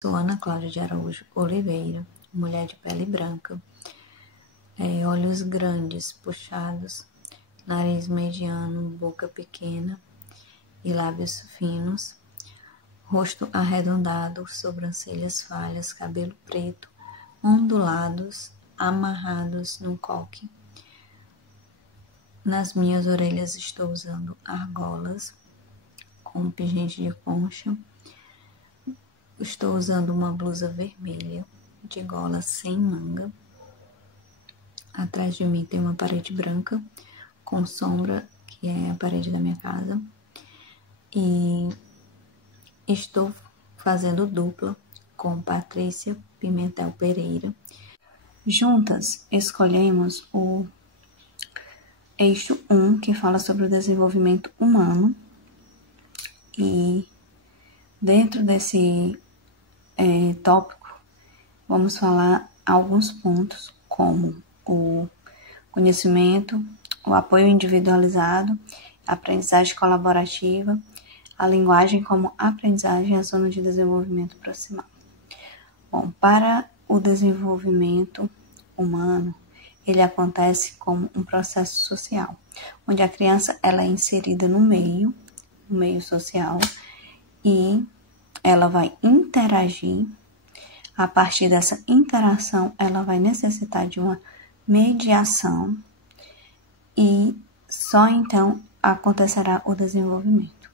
Sou Ana Cláudia de Araújo Oliveira, mulher de pele branca, olhos grandes, puxados, nariz mediano, boca pequena e lábios finos, rosto arredondado, sobrancelhas falhas, cabelo preto, ondulados, amarrados num coque. Nas minhas orelhas estou usando argolas com pingente de concha. Estou usando uma blusa vermelha de gola sem manga. Atrás de mim tem uma parede branca com sombra, que é a parede da minha casa. E estou fazendo dupla com Patrícia Pimentel Pereira. Juntas escolhemos o eixo 1, que fala sobre o desenvolvimento humano. E dentro desse tópico, vamos falar alguns pontos, como o conhecimento, o apoio individualizado, a aprendizagem colaborativa, a linguagem como aprendizagem e a zona de desenvolvimento proximal. Bom, para o desenvolvimento humano, ele acontece como um processo social, onde a criança ela é inserida no meio social, e ela vai interagir. A partir dessa interação, ela vai necessitar de uma mediação e só então acontecerá o desenvolvimento.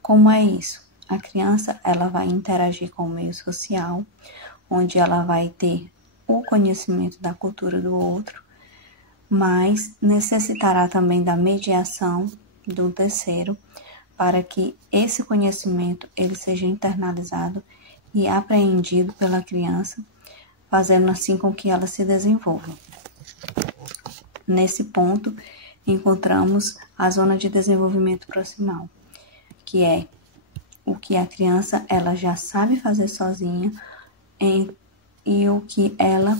Como é isso? A criança ela vai interagir com o meio social, onde ela vai ter o conhecimento da cultura do outro, mas necessitará também da mediação do terceiro, para que esse conhecimento ele seja internalizado e apreendido pela criança, fazendo assim com que ela se desenvolva. Nesse ponto, encontramos a zona de desenvolvimento proximal, que é o que a criança ela já sabe fazer sozinha e o que ela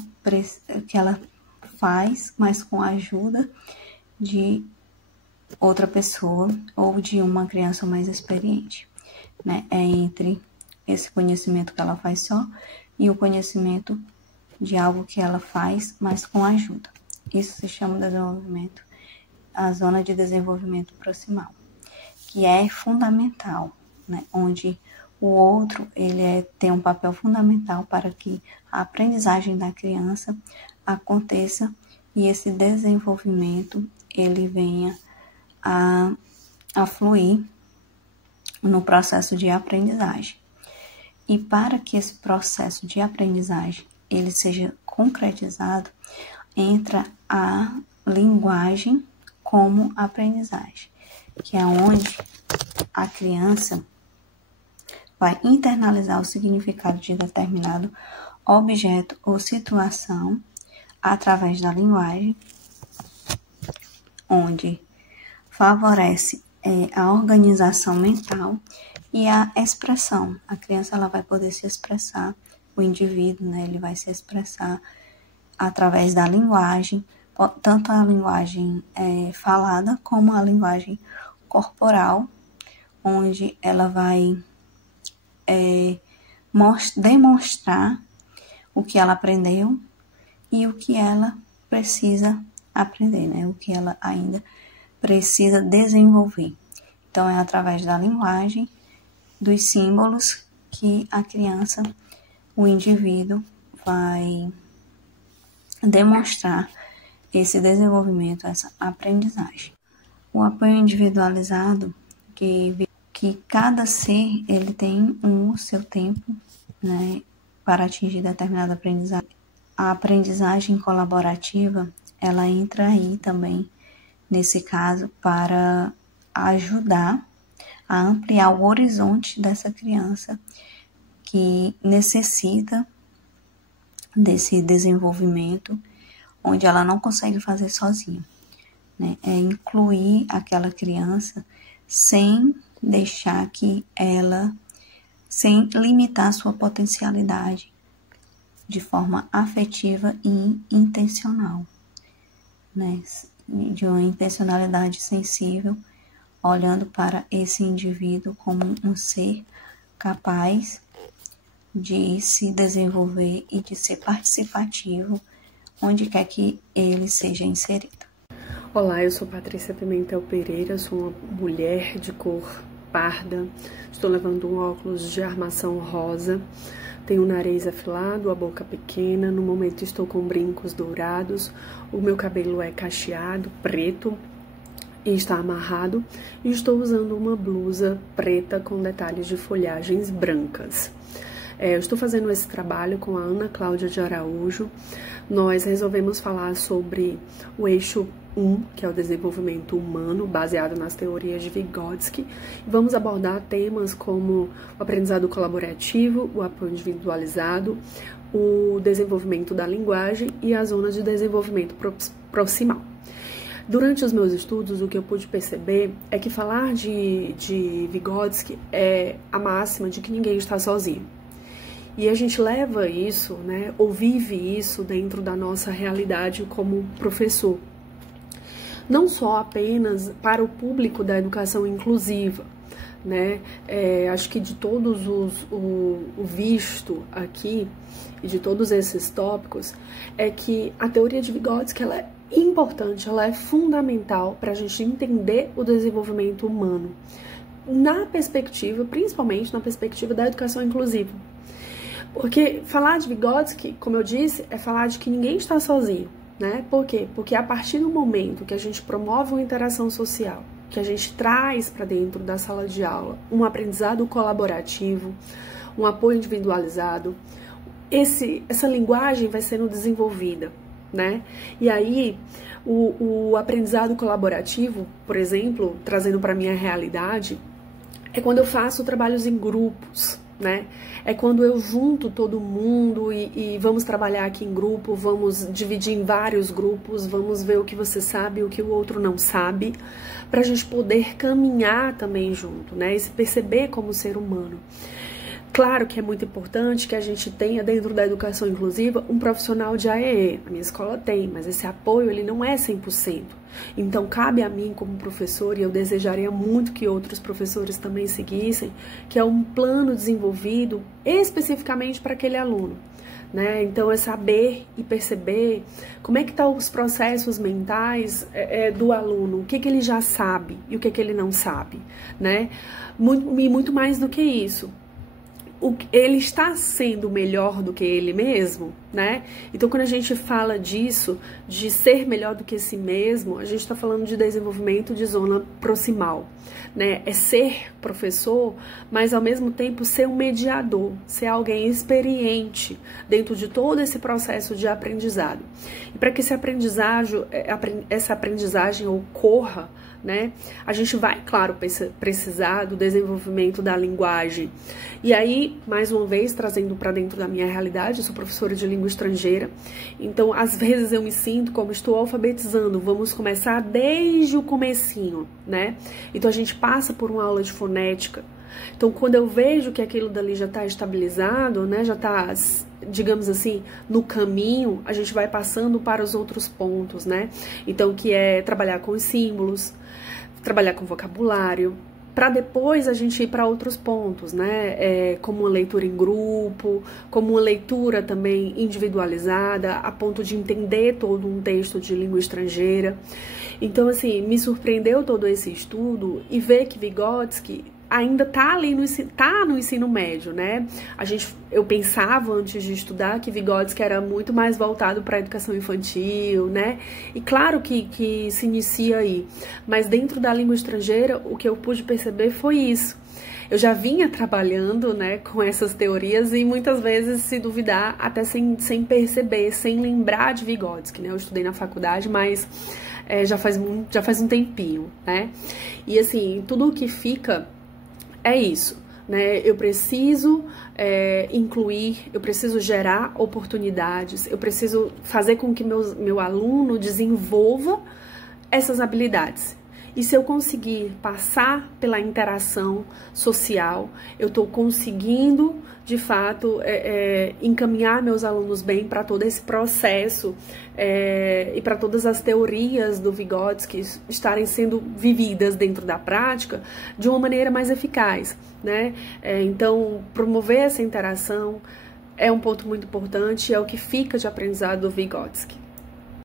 faz, mas com a ajuda de outra pessoa ou de uma criança mais experiente, né? É entre esse conhecimento que ela faz só e o conhecimento de algo que ela faz, mas com ajuda. Isso se chama desenvolvimento, a zona de desenvolvimento proximal, que é fundamental, né? Onde o outro ele tem um papel fundamental para que a aprendizagem da criança aconteça e esse desenvolvimento ele venha a fluir no processo de aprendizagem. E para que esse processo de aprendizagem ele seja concretizado, entra a linguagem como aprendizagem, que é onde a criança vai internalizar o significado de determinado objeto ou situação através da linguagem, onde favorece a organização mental e a expressão. A criança ela vai poder se expressar, o indivíduo, né, ele vai se expressar através da linguagem, tanto a linguagem falada como a linguagem corporal, onde ela vai demonstrar o que ela aprendeu e o que ela precisa aprender, né, o que ela ainda precisa desenvolver. Então, é através da linguagem, dos símbolos, que a criança, o indivíduo, vai demonstrar esse desenvolvimento, essa aprendizagem. O apoio individualizado, que cada ser ele tem o seu tempo, né, para atingir determinada aprendizagem. A aprendizagem colaborativa, ela entra aí também, nesse caso, para ajudar a ampliar o horizonte dessa criança que necessita desse desenvolvimento, onde ela não consegue fazer sozinha, né? É incluir aquela criança sem deixar que ela, sem limitar sua potencialidade, de forma afetiva e intencional, né? De uma intencionalidade sensível, olhando para esse indivíduo como um ser capaz de se desenvolver e de ser participativo onde quer que ele seja inserido. Olá, eu sou Patrícia Pimentel Pereira, sou uma mulher de cor parda, estou levando um óculos de armação rosa, tenho o nariz afilado, a boca pequena, no momento estou com brincos dourados, o meu cabelo é cacheado, preto e está amarrado, e estou usando uma blusa preta com detalhes de folhagens brancas. Eu estou fazendo esse trabalho com a Ana Cláudia de Araújo. Nós resolvemos falar sobre o eixo 1, que é o desenvolvimento humano, baseado nas teorias de Vygotsky. E vamos abordar temas como o aprendizado colaborativo, o apoio individualizado, o desenvolvimento da linguagem e a zona de desenvolvimento proximal. Durante os meus estudos, o que eu pude perceber é que falar de Vygotsky é a máxima de que ninguém está sozinho. E a gente leva isso, né, ou vive isso dentro da nossa realidade como professor. Não só apenas para o público da educação inclusiva, né? Acho que de todos o visto aqui, e de todos esses tópicos, é que a teoria de Vygotsky, ela é importante, ela é fundamental para a gente entender o desenvolvimento humano, na perspectiva, principalmente na perspectiva da educação inclusiva. Porque falar de Vygotsky, como eu disse, é falar de que ninguém está sozinho, né? Por quê? Porque a partir do momento que a gente promove uma interação social, que a gente traz para dentro da sala de aula um aprendizado colaborativo, um apoio individualizado, essa linguagem vai sendo desenvolvida, né? E aí, o aprendizado colaborativo, por exemplo, trazendo para a minha realidade, é quando eu faço trabalhos em grupos, né? É quando eu junto todo mundo e vamos trabalhar aqui em grupo, vamos dividir em vários grupos, vamos ver o que você sabe e o que o outro não sabe, para a gente poder caminhar também junto, né? E se perceber como ser humano. Claro que é muito importante que a gente tenha dentro da educação inclusiva um profissional de AEE. A minha escola tem, mas esse apoio ele não é 100%. Então cabe a mim como professor, e eu desejaria muito que outros professores também seguissem, que é um plano desenvolvido especificamente para aquele aluno. Né? Então é saber e perceber como é que estão os processos mentais do aluno, o que ele já sabe e o que ele não sabe, né? Muito mais do que isso. Ele está sendo melhor do que ele mesmo, né? Então, quando a gente fala disso, de ser melhor do que si mesmo, a gente está falando de desenvolvimento de zona proximal, né? É ser professor, mas ao mesmo tempo ser um mediador, ser alguém experiente dentro de todo esse processo de aprendizado. E para que essa aprendizagem ocorra, né? A gente vai, claro, precisar do desenvolvimento da linguagem. E aí, mais uma vez, trazendo para dentro da minha realidade, eu sou professora de língua estrangeira, então às vezes eu me sinto como estou alfabetizando, vamos começar desde o comecinho, né? Então a gente passa por uma aula de fonética. Então quando eu vejo que aquilo dali já está estabilizado, né, já está, digamos assim, no caminho, a gente vai passando para os outros pontos, né? Então que é trabalhar com os símbolos, trabalhar com vocabulário, para depois a gente ir para outros pontos, né? Como uma leitura em grupo, como uma leitura também individualizada, a ponto de entender todo um texto de língua estrangeira. Então, assim, me surpreendeu todo esse estudo e ver que Vygotsky ainda tá ali no ensino médio, né? Eu pensava antes de estudar que Vygotsky era muito mais voltado para a educação infantil, né? E claro que se inicia aí, mas dentro da língua estrangeira o que eu pude perceber foi isso. Eu já vinha trabalhando, né, com essas teorias e muitas vezes se duvidar até sem perceber, sem lembrar de Vygotsky, né? Eu estudei na faculdade, mas já faz um tempinho, né? E assim, tudo o que fica é isso, né? Eu preciso incluir, eu preciso gerar oportunidades, eu preciso fazer com que meu aluno desenvolva essas habilidades. E se eu conseguir passar pela interação social, eu estou conseguindo, de fato, encaminhar meus alunos bem para todo esse processo e para todas as teorias do Vygotsky estarem sendo vividas dentro da prática de uma maneira mais eficaz, né? Então, promover essa interação é um ponto muito importante, é o que fica de aprendizado do Vygotsky.